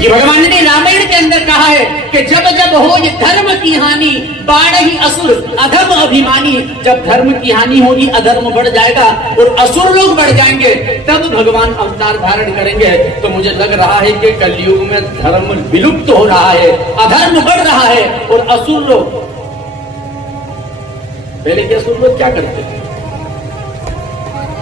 क्योंकि भगवान ने रामायण के अंदर कहा है कि जब जब हो ये धर्म की हानि बाढ़ ही असुर अधर्म अभिमानी। जब धर्म की हानि होगी, अधर्म बढ़ जाएगा और असुर लोग बढ़ जाएंगे, तब भगवान अवतार धारण करेंगे। तो मुझे लग रहा है कि कलयुग में धर्म विलुप्त हो रहा है, अधर्म बढ़ रहा है और असुर लोग, पहले के असुर लोग क्या करते थे?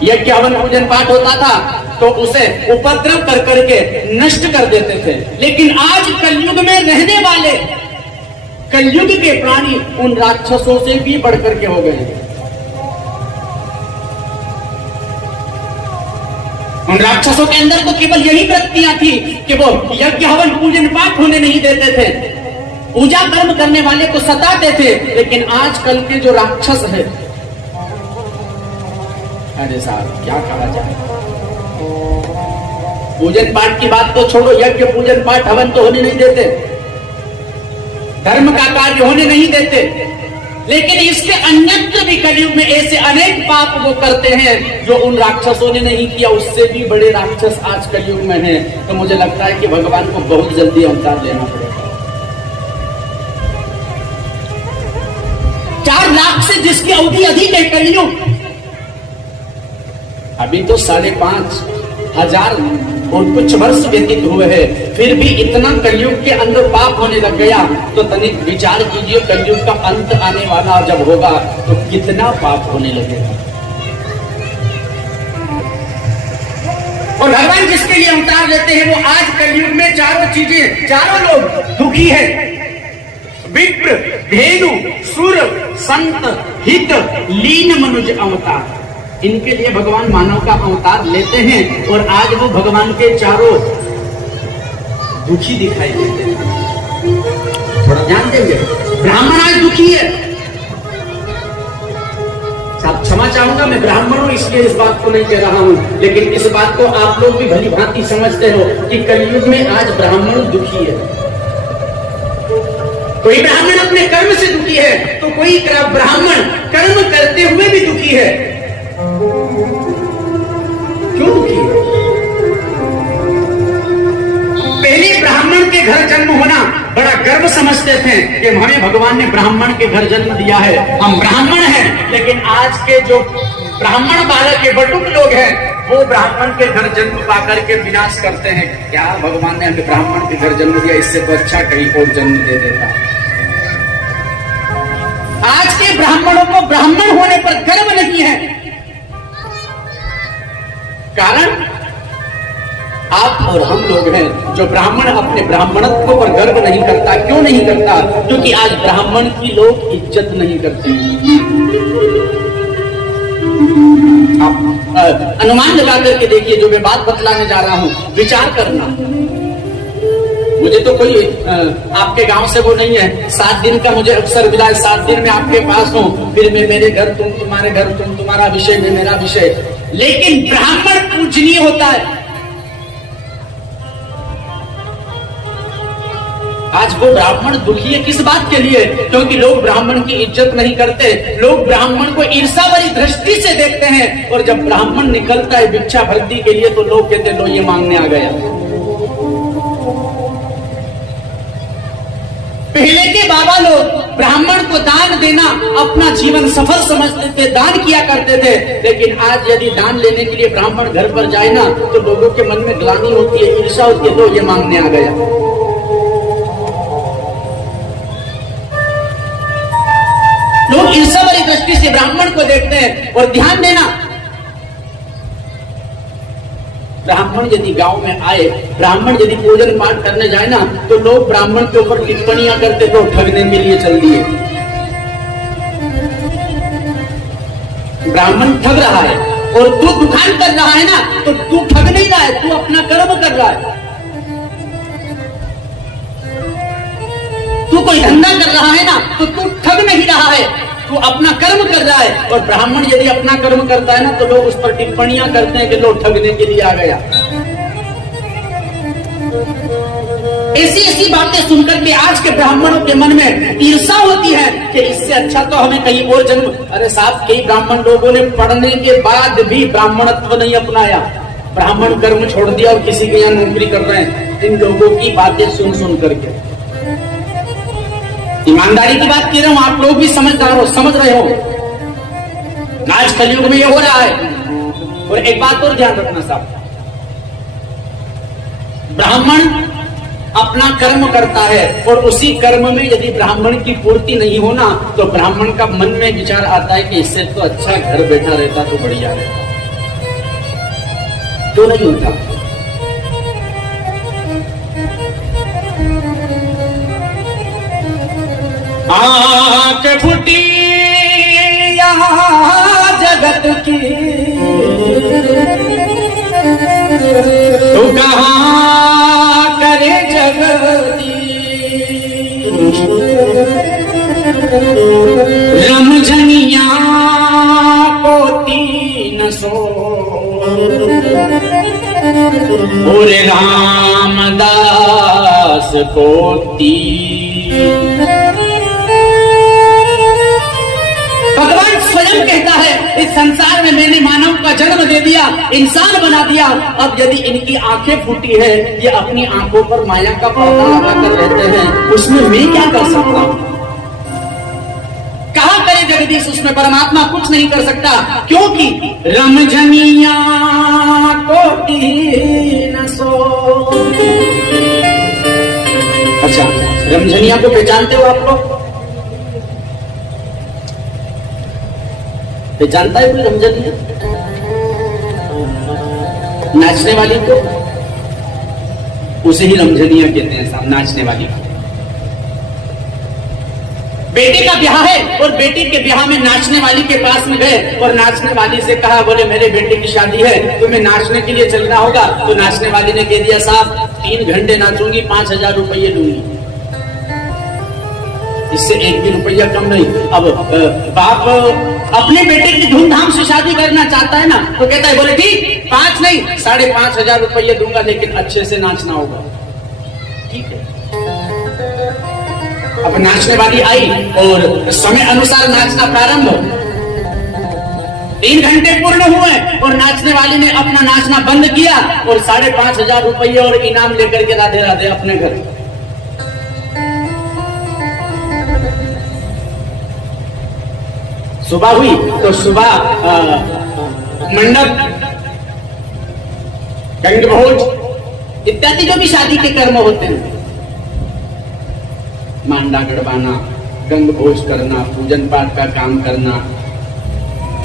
यज्ञ हवन पूजन पाठ होता था तो उसे उपद्रव कर करके नष्ट कर देते थे। लेकिन आज कलयुग में रहने वाले कलयुग के प्राणी उन राक्षसों से भी बढ़कर के हो गए। उन राक्षसों के अंदर तो केवल यही वृत्तियां थी कि वो यज्ञ हवन पूजन पाठ होने नहीं देते थे, पूजा कर्म करने वाले को सताते थे। लेकिन आजकल के जो राक्षस है, अरे साहब क्या कहा जाए, पूजन पाठ की बात तो छोड़ो, यज्ञ पूजन पाठ हवन तो होने नहीं देते, धर्म का कार्य होने नहीं देते। लेकिन इसके अन्यत्र भी कलयुग में ऐसे अनेक पाप वो करते हैं जो उन राक्षसों ने नहीं किया, उससे भी बड़े राक्षस आज कलयुग में हैं। तो मुझे लगता है कि भगवान को बहुत जल्दी अवतार लेना पड़ेगा। 4 लाख से जिसकी अवधि अधिक है कलयुग, अभी तो 5,500 और कुछ वर्ष व्यतीत हुए हैं, फिर भी इतना कलयुग के अंदर पाप होने लग गया। तो तनिक विचार कीजिए, कलयुग का अंत आने वाला जब होगा तो कितना पाप होने लगेगा। और भगवान जिसके लिए अवतार लेते हैं वो आज कलयुग में चारों चीजें, चारों लोग दुखी है। विप्र, धेनु, सुर, संत, हित, लीन मनुज अवतार, इनके लिए भगवान मानव का अवतार लेते हैं। और आज वो भगवान के चारों दुखी दिखाई देते हैं। थोड़ा ध्यान देंगे, ब्राह्मण आज दुखी है। साहब क्षमा चाहूंगा, मैं ब्राह्मण हूं इसलिए इस बात को नहीं कह रहा हूं, लेकिन इस बात को आप लोग भी भली भांति समझते हो कि कलयुग में आज ब्राह्मण दुखी है। कोई ब्राह्मण अपने कर्म से दुखी है तो कोई ब्राह्मण कर्म करते हुए भी दुखी है। क्यों दुखी है? पहले ब्राह्मण के घर जन्म होना बड़ा गर्व समझते थे कि हमें भगवान ने ब्राह्मण के घर जन्म दिया है, हम ब्राह्मण हैं। लेकिन आज के जो ब्राह्मण बालक के बटुक लोग हैं, वो ब्राह्मण के घर जन्म पाकर के विनाश करते हैं। क्या भगवान ने हमें ब्राह्मण के घर जन्म दिया, इससे तो अच्छा कहीं और जन्म दे देता। आज के ब्राह्मणों को ब्राह्मण होने पर गर्व नहीं है। कारण आप और हम लोग हैं जो ब्राह्मण अपने ब्राह्मणत्व पर गर्व नहीं करता। क्यों नहीं करता? क्योंकि आज ब्राह्मण की लोग इज्जत नहीं करते। आप अनुमान लगा करके देखिए, जो मैं बात बतलाने जा रहा हूं, विचार करना। मुझे तो कोई आपके गांव से वो नहीं है, 7 दिन का मुझे अवसर मिला है, 7 दिन में आपके पास हूं, फिर मैं मेरे घर, तुम तुम्हारे घर, तुम तुम्हारा विषय, मैं मेरा विषय। लेकिन ब्राह्मण पूजनीय होता है। आज वो ब्राह्मण दुखी है किस बात के लिए? क्योंकि लोग ब्राह्मण की इज्जत नहीं करते, लोग ब्राह्मण को ईर्ष्या भरी दृष्टि से देखते हैं। और जब ब्राह्मण निकलता है भिक्षा भर्ती के लिए तो लोग कहते लो ये मांगने आ गया। पहले के बाबा लोग ब्राह्मण को दान देना अपना जीवन सफल समझते थे, दान किया करते थे। लेकिन आज यदि दान लेने के लिए ब्राह्मण घर पर जाए ना तो लोगों के मन में ग्लानि होती है, ईर्ष्या होती है, तो ये मांगने आ गया। लोग ईर्ष्या वाली दृष्टि से ब्राह्मण को देखते हैं। और ध्यान देना, ब्राह्मण यदि गांव में आए, ब्राह्मण यदि पूजन पाठ करने जाए ना तो लोग ब्राह्मण के ऊपर टिप्पणियां करते, तो ठगने के लिए चल दिए। ब्राह्मण ठग रहा है और तू दुकान कर रहा है ना, तो तू ठग नहीं रहा है, तू अपना कर्म कर रहा है। तू कोई धंधा कर रहा है ना तो तू ठग नहीं रहा है, तू अपना कर्म कर रहा है। और ब्राह्मण यदि अपना कर्म करता है ना तो लोग उस पर टिप्पणियां करते हैं कि लोग ठगने के लिए आ गया। ऐसी ऐसी बातें सुनकर के आज के ब्राह्मणों के मन में ईर्ष्या होती है कि इससे अच्छा तो हमें कहीं और जन्म। अरे साहब, कई ब्राह्मण लोगों ने पढ़ने के बाद भी ब्राह्मणत्व नहीं अपनाया। ब्राह्मण कर्म छोड़ दिया और किसी के यहाँ नौकरी कर रहे हैं। इन लोगों की बातें सुन सुन करके, ईमानदारी की बात कर रहा हूं, आप लोग भी समझदार हो, समझ रहे हो, आज कलयुग में ये हो रहा है। और एक बात और ध्यान रखना साहब, ब्राह्मण अपना कर्म करता है और उसी कर्म में यदि ब्राह्मण की पूर्ति नहीं होना तो ब्राह्मण का मन में विचार आता है कि इससे तो अच्छा घर बैठा रहता तो बढ़िया है। क्यों नहीं होता? आंख फूटी जगत की तू कहाँ करे जगती, रमझनिया को तीन सो और रामदास को तीन। भगवान स्वयं कहता है इस संसार में मैंने मानव का जन्म दे दिया, इंसान बना दिया, अब यदि इनकी आंखें फूटी है, ये अपनी आंखों पर माया का पर्दा लगाकर रहते हैं, उसमें मैं क्या कर सकता हूं? कहा करे जगदीश, उसमें परमात्मा कुछ नहीं कर सकता, क्योंकि रमझनिया को तीन सो। अच्छा, रमझनिया को पहचानते हो आप लोग? जानता है कोई रमझनिया? नाचने वाली को उसे ही रमझनिया कहते हैं साहब, नाचने वाली। बेटे का ब्याह है और बेटी के ब्याह में नाचने वाली के पास में गए और नाचने वाली से कहा, बोले मेरे बेटे की शादी है, तुम्हें नाचने के लिए चलना होगा। तो नाचने वाली ने कह दिया, साहब 3 घंटे नाचूंगी, 5000 रुपये लूंगी, इससे 1 भी रुपया कम नहीं। अब बाप अपने बेटे की धूमधाम से शादी करना चाहता है ना, तो कहता है, बोले ठीक 5 नहीं 5500 रुपये दूंगा, लेकिन अच्छे से नाचना होगा। ठीक है। अब नाचने वाली आई और समय अनुसार नाचना प्रारंभ, 3 घंटे पूर्ण हुए और नाचने वाली ने अपना नाचना बंद किया और 5500 रुपये और इनाम लेकर के राधे राधे अपने घर। सुबह हुई तो सुबह मंडप, गंगभोज इत्यादि जो भी शादी के कर्म होते हैं, मांडा गड़वाना, गंगभोज करना, पूजन पाठ का काम करना,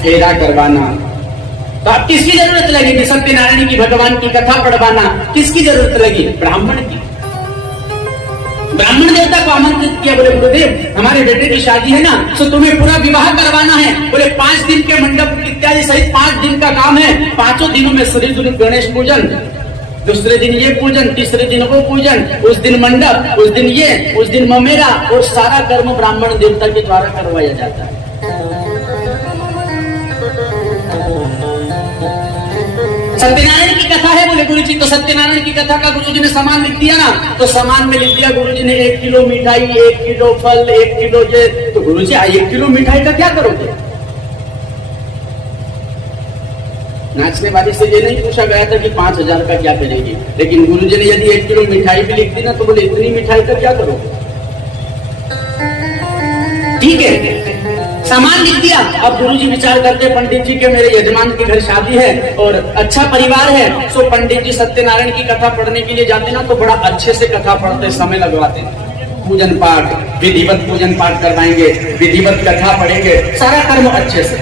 फेरा करवाना, तो अब किसकी जरूरत लगी? सत्यनारायण की, भगवान की कथा पढ़वाना किसकी जरूरत लगी? ब्राह्मण की। ब्राह्मण देवता को आमंत्रित किया, बोले गुरुदेव हमारे बेटे की शादी है ना, तो तुम्हें पूरा विवाह करवाना है। बोले 5 दिन के मंडप इत्यादि सहित 5 दिन का काम है। 5 दिनों में श्री गणेश पूजन, दूसरे दिन ये पूजन, तीसरे दिन वो पूजन, उस दिन मंडप, उस दिन ये, उस दिन ममेरा, और सारा कर्म ब्राह्मण देवता के द्वारा करवाया जाता है। सत्यनारायण की कथा है, बोले गुरुजी तो सत्यनारायण की कथा का गुरुजी ने सामान लिख दिया ना, तो सामान में लिख दिया गुरुजी ने 1 किलो मिठाई, 1 किलो फल, 1 किलो ये। तो गुरुजी 1 किलो मिठाई का क्या करोगे? नाचने वाली से ये नहीं पूछा गया था कि 5000 का क्या करेगी, लेकिन गुरुजी ने यदि 1 किलो मिठाई भी लिख दी ना, तो बोले इतनी मिठाई का क्या करोगे? ठीक है, सामान लिख दिया। अब गुरुजी विचार करते, पंडित जी के मेरे यजमान के घर शादी है और अच्छा परिवार है, सो पंडित जी सत्यनारायण की कथा पढ़ने के लिए जाते ना, तो बड़ा अच्छे से कथा पढ़ते, समय लगवाते, पूजन पाठ, विधिवत पूजन पाठ करवाएंगे, विधिवत कथा पढ़ेंगे, सारा कर्म अच्छे से।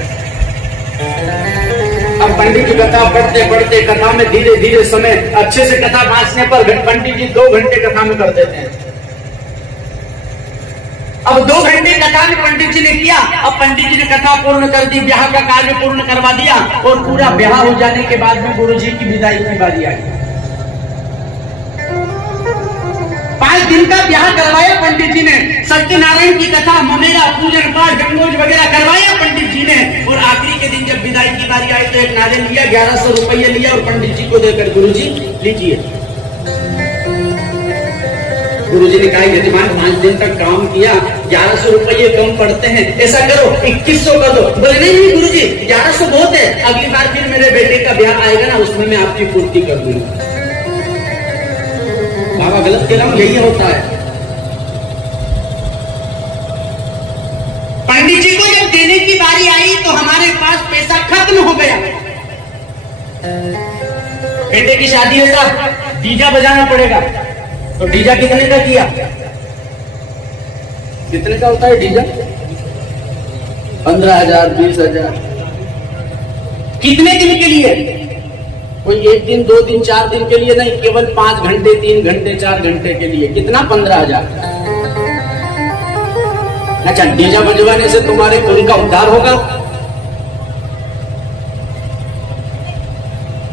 अब पंडित जी कथा पढ़ते पढ़ते कथा में धीरे धीरे समय अच्छे से कथा बांटने पर पंडित जी 2 घंटे कथा में कर देते हैं। अब 2 घंटे कथा में पंडित जी ने किया। अब पंडित जी ने कथा पूर्ण कर दी, ब्याह का कार्य पूर्ण करवा दिया, और पूरा ब्याह हो जाने के बाद में गुरु जी की विदाई की बारी आई। 5 दिन का ब्याह करवाया पंडित जी ने, सत्यनारायण की कथा, ममेरा, पूजन पाठ, गंगोज वगैरह करवाया पंडित जी ने, और आखिरी के दिन जब विदाई की बारी आई तो एक नारियल लिया, 1100 रुपये लिया और पंडित जी को देकर, गुरु जी लीजिए। गुरुजी ने कहा यजमान 5 दिन तक काम किया, 1100 रुपये कम पड़ते हैं, ऐसा करो 2100 कर दो। बोले नहीं नहीं गुरुजी 1100 बहुत है, अगली बार फिर मेरे बेटे का ब्याह आएगा ना, उसमें मैं आपकी पूर्ति कर दूंगा। बाबा गलत कह रहा हूं, यही होता है। पंडित जी को जब देने की बारी आई तो हमारे पास पैसा खत्म हो गया। बेटे की शादी है साहब, डीजा बजाना पड़ेगा। तो डीजा कितने का किया? कितने का होता है डीजा? 15,000 20,000। कितने दिन के लिए? कोई 1 दिन 2 दिन 4 दिन के लिए नहीं, केवल 5 घंटे 3 घंटे 4 घंटे के लिए। कितना? 15,000। अच्छा, डीजा बजवाने से तुम्हारे कुल का उद्धार होगा?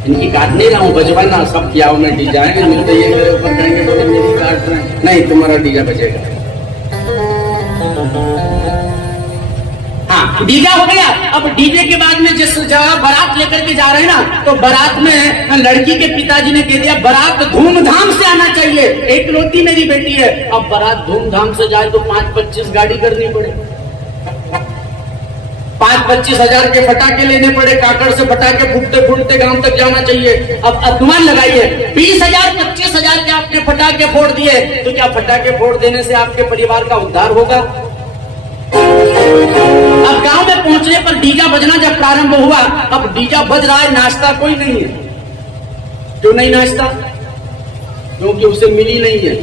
इनकी काट नहीं रहा हूं, बजवाना सब किया में डीजा है, मिलते ये ऊपर करेंगे बोले मेरी काट रहे हैं। नहीं, तुम्हारा डीजा बजेगा। हाँ, डीजा हो गया। अब डीजे के बाद में जिस जगह बारात लेकर के जा रहे हैं ना, तो बारात में लड़की के पिताजी ने कह दिया बारात धूमधाम से आना चाहिए, एक लौती मेरी बेटी है। अब बारात धूमधाम से जाए तो 5-25 गाड़ी करनी पड़े, 5-25 हजार के फटाके लेने पड़े, काकड़ से फटाके फूटते फूटते गांव तक जाना चाहिए। अब अनुमान लगाइए 20,000-25,000 के आपने फटाके फोड़ दिए, तो क्या फटाके फोड़ देने से आपके परिवार का उद्धार होगा? अब गांव में पहुंचने पर डीजा बजना जब प्रारंभ हुआ, अब डीजा बज रहा है, नाचता कोई नहीं है। क्यों नहीं नाचता? क्योंकि उसे मिली नहीं है।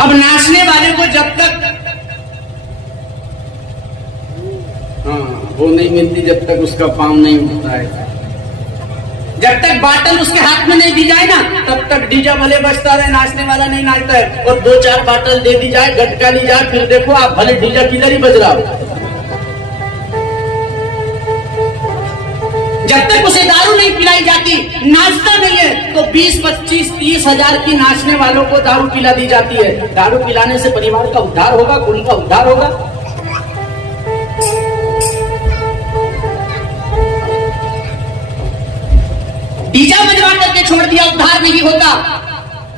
अब नाचने वाले को जब तक वो नहीं मिलती, जब तक उसका पांव नहीं उठता है, जब तक बाटल उसके हाथ में नहीं दी जाए ना, तब तक डीजा भले बजता रहे, नाचने वाला नहीं नाचता है। और 2-4 बाटल दे दी जाए, गटका ली जाए, फिर देखो आप भले डीजा किधर ही बज रहा हो। जब तक उसे दारू नहीं पिलाई जाती, नाचता नहीं है, तो 20-25-30 हजार की नाचने वालों को दारू पिला दी जाती है। दारू पिलाने से परिवार का उद्धार होगा? कुल का उद्धार होगा? डीजा बजवा करके छोड़ दिया, उद्धार नहीं होता।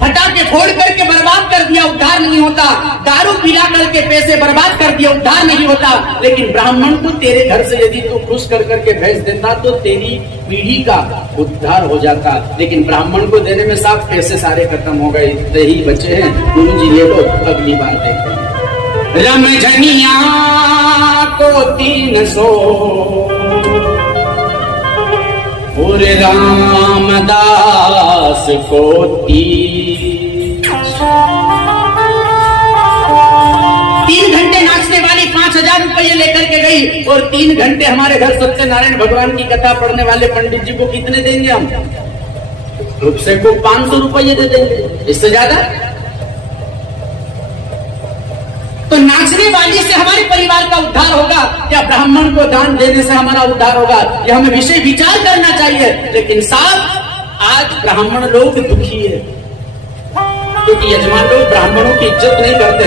फटाके फोड़ करके बर्बाद कर दिया, उद्धार नहीं होता। दारू पिला करके पैसे बर्बाद कर दिया, उद्धार नहीं होता। लेकिन ब्राह्मण को तेरे घर से यदि तू खुश कर करके भेज देता तो तेरी पीढ़ी का उद्धार हो जाता। लेकिन ब्राह्मण को देने में साफ पैसे सारे खत्म हो गए, इतने ही बचे हैं। गुरु जी ये तो अगली बार देखते हैं। रमझनिया को 300 और रामदास को 3 घंटे नाचने वाली 5,000 रुपये लेकर के गई, और 3 घंटे हमारे घर सत्यनारायण भगवान की कथा पढ़ने वाले पंडित जी को कितने देंगे हम? रुपये को 500 रुपये दे देंगे, इससे ज्यादा? तो नाचने वाली से हमारे परिवार का उद्धार होगा या ब्राह्मण को दान देने से हमारा उद्धार होगा? यह हमें विषय विचार करना चाहिए। लेकिन साहब आज ब्राह्मण लोग दुखी है, क्योंकि यजमान लोग ब्राह्मणों की इज्जत नहीं करते।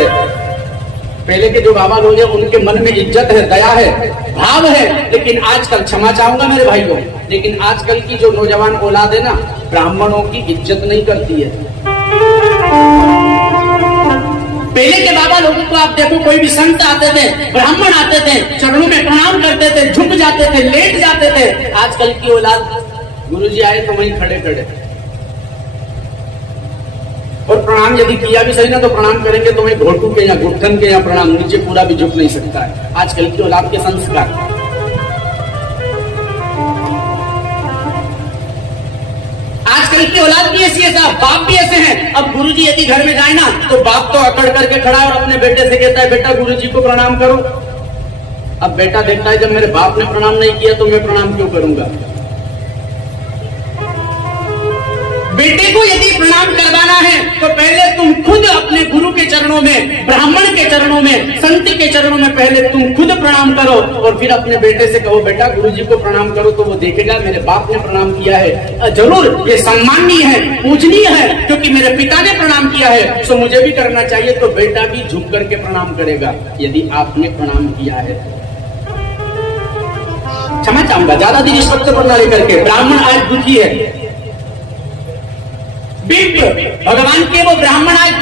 पहले के जो बाबा लोग हैं उनके मन में इज्जत है, दया है, भाव है। लेकिन आजकल, क्षमा चाहूंगा मेरे भाई को, लेकिन आजकल की जो नौजवान औलाद है ना, ब्राह्मणों की इज्जत नहीं करती है। पहले के बाबा लोगों को आप देखो, कोई भी संत आते थे, ब्राह्मण आते थे, चरणों में प्रणाम करते थे, झुक जाते थे, लेट जाते थे। आजकल की औलाद, गुरुजी आए तो वहीं खड़े खड़े, और प्रणाम यदि किया भी सही ना तो प्रणाम करेंगे तो वहीं घोटू के या घुटन के या प्रणाम, नीचे पूरा भी झुक नहीं सकता है। आजकल की औलाद के संस्कार। आजकल की औलाद भी ऐसी है साहब, बाप भी ऐसे हैं। अब गुरुजी यदि घर में जाए ना तो बाप तो अकड़ करके खड़ा है और अपने बेटे से कहता है बेटा गुरुजी को प्रणाम करो। अब बेटा देखता है जब मेरे बाप ने प्रणाम नहीं किया तो मैं प्रणाम क्यों करूंगा? बेटे को यदि प्रणाम करवाना है तो पहले तुम खुद अपने गुरु के चरणों में, ब्राह्मण के चरणों में, संत के चरणों में पहले तुम खुद प्रणाम करो, और फिर अपने बेटे से कहो बेटा गुरुजी को प्रणाम करो, तो वो देखेगा मेरे बाप ने प्रणाम किया है, जरूर ये सम्माननीय है, पूजनीय है, क्योंकि मेरे पिता ने प्रणाम किया है, सो मुझे भी करना चाहिए। तो बेटा भी झुक करके प्रणाम करेगा यदि आपने प्रणाम किया है। क्षमा चाहूंगा, ज्यादा दिन इस वक्त पढ़ना लेकर के। ब्राह्मण आज दुखी है, विप्र भगवान के वो ब्राह्मण आज